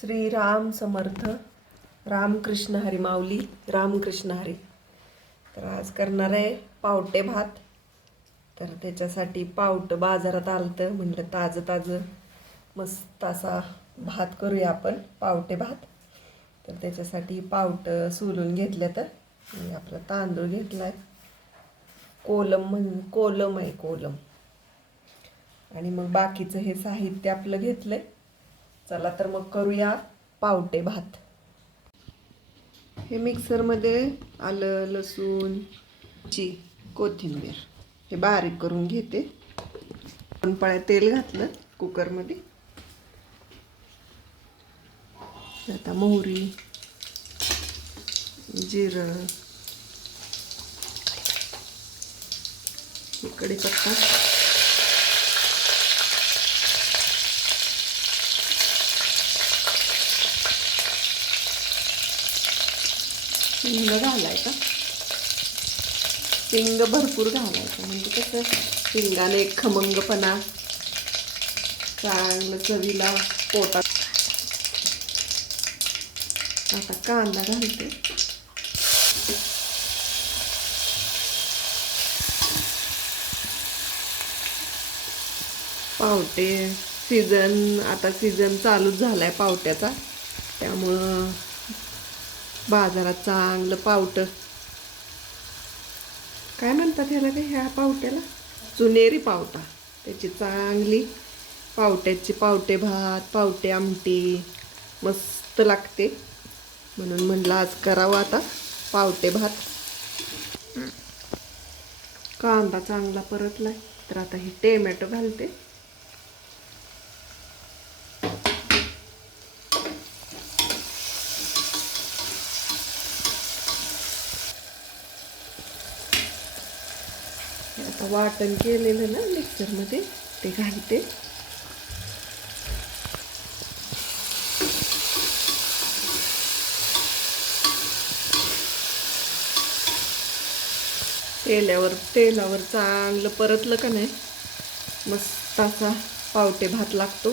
श्रीराम समर्थ रामकृष्ण हरी माऊली रामकृष्ण हरी. तर आज करणार आहे पावटे भात. तर त्याच्यासाठी पावटं बाजारात आलतं म्हणलं ताजं ताजं मस्त असा भात करूया आपण पावटे भात. तर त्याच्यासाठी पावटं सोलून घेतलं तर आपला तांदूळ घेतला आहे कोलम म्हण कोलम आहे कोलम. आणि मग बाकीचं हे साहित्य आपलं घेतलं आहे चला तर मग करूया पावटे भात. हे मिक्सरमध्ये आलं लसूण ची कोथिंबीर हे बारीक करून घेते. पण पाळ्या तेल घातलं कुकरमध्ये. आता मोहरी जिरं हे कढीपत्ता. हिंग घालायचा. हिंग भरपूर घालायचं. म्हणजे कसं हिंगाने एक खमंगपणा चांगलं चवीला पोटात. आता कांदा घालते. पावटे सीझन आता सीझन चालूच झाला आहे पावट्याचा. त्यामुळं बाजारात चांगलं पावटं. काय म्हणतात ह्याला काय ह्या पावट्याला? चुनेरी पावटा. त्याची चांगली पावट्याची पावटे भात पावटे आमटी मस्त लागते. म्हणून म्हणलं आज करावं आता पावटे भात. कांदा चांगला परतलाय. तर आता हे टोमॅटो घालते. आता वाटण केलेलं ना मिक्सरमध्ये ते घालते. तेल्यावर तेलावर चांगलं परतलं का नाही मस्त असा पावटे भात लागतो.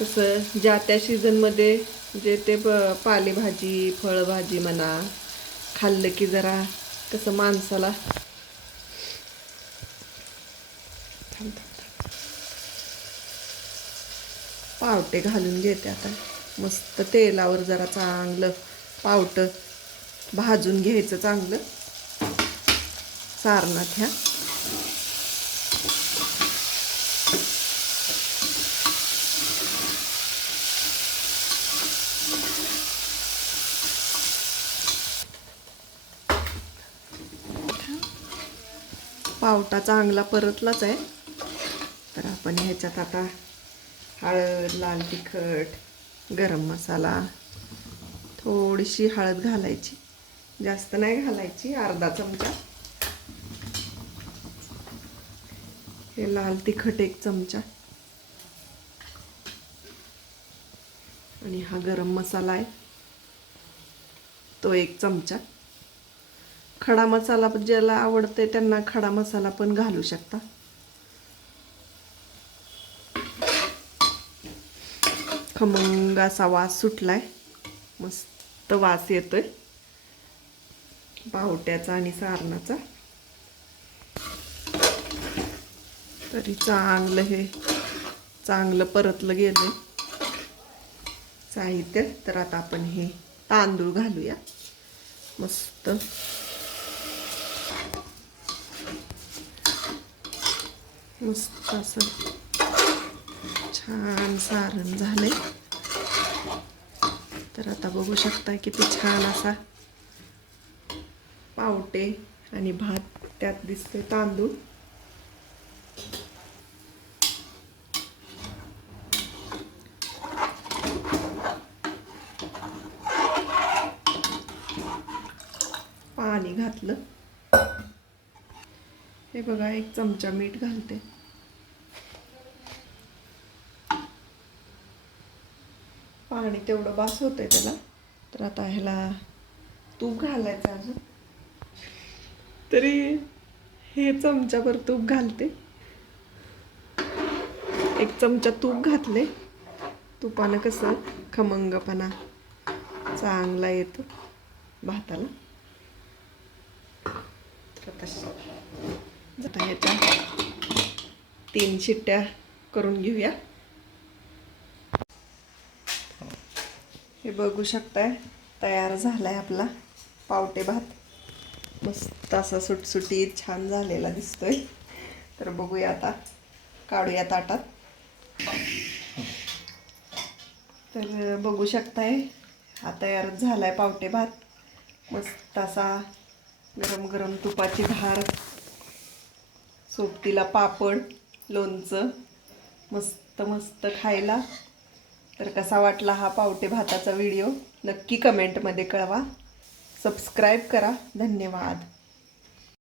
कसं ज्या त्या सीझनमध्ये जे ते प- पालेभाजी फळभाजी म्हणा खाल्लं की जरा कसं माणसाला पावटे घालून घेते आता. मस्त तेलावर जरा चांगलं पावटं भाजून घ्यायचं चांगलं. सारणात ह्या. पावटा चांगला परतलाच आहे. तर आपण ह्याच्यात आता हळद लाल तिखट गरम मसाला थोडीशी हळद घालायची. जास्त नाही घालायची अर्धा चमचा. हे लाल तिखट एक चमचा. आणि हा गरम मसाला आहे. तो एक चमचा. खडा मसाला ज्याला आवडते त्यांना खडा मसाला पण घालू शकता. खमंग असा वास सुटलाय. मस्त वास येतोय. पावट्याचा आणि सारणाचा. तरी चांगलं हे चांगलं परतलं गेलं साहित्य. तर आता आपण हे तांदूळ घालूया. मस्त. मस्त असं. छान सारण झालंय. तर आता बघू शकता किती छान असा पावटे आणि भात त्यात दिसते तांदूळ. पाणी घातलं. हे बघा एक चमचा मीठ घालते. आणि तेवढं बास होतंय त्याला. तर आता ह्याला तूप घालायचं अजून. तरी हे चमच्याभर तूप घालते. एक चमचा तूप घातले तुपानं कसं खमंगपणा चांगला येतो भाताला. तर आता ह्याच्या तीन शिट्ट्या करून घेऊया. बघू शकताय. तयार झालाय आपला पावटे भात. मस्त असा सुटसुटीत छान झालेला दिसतोय. तर बघूया आता. काढूया ताटात. तर बघू शकताय हा तयार झालाय पावटे भात. मस्त असा गरम गरम तुपाची धार. सोबतीला पापड लोणचं. मस्त मस्त खायला. तर कसा वाटला हा पावटे भाताचा व्हिडिओ? नक्की कमेंटमध्ये कळवा. सबस्क्राईब करा. धन्यवाद.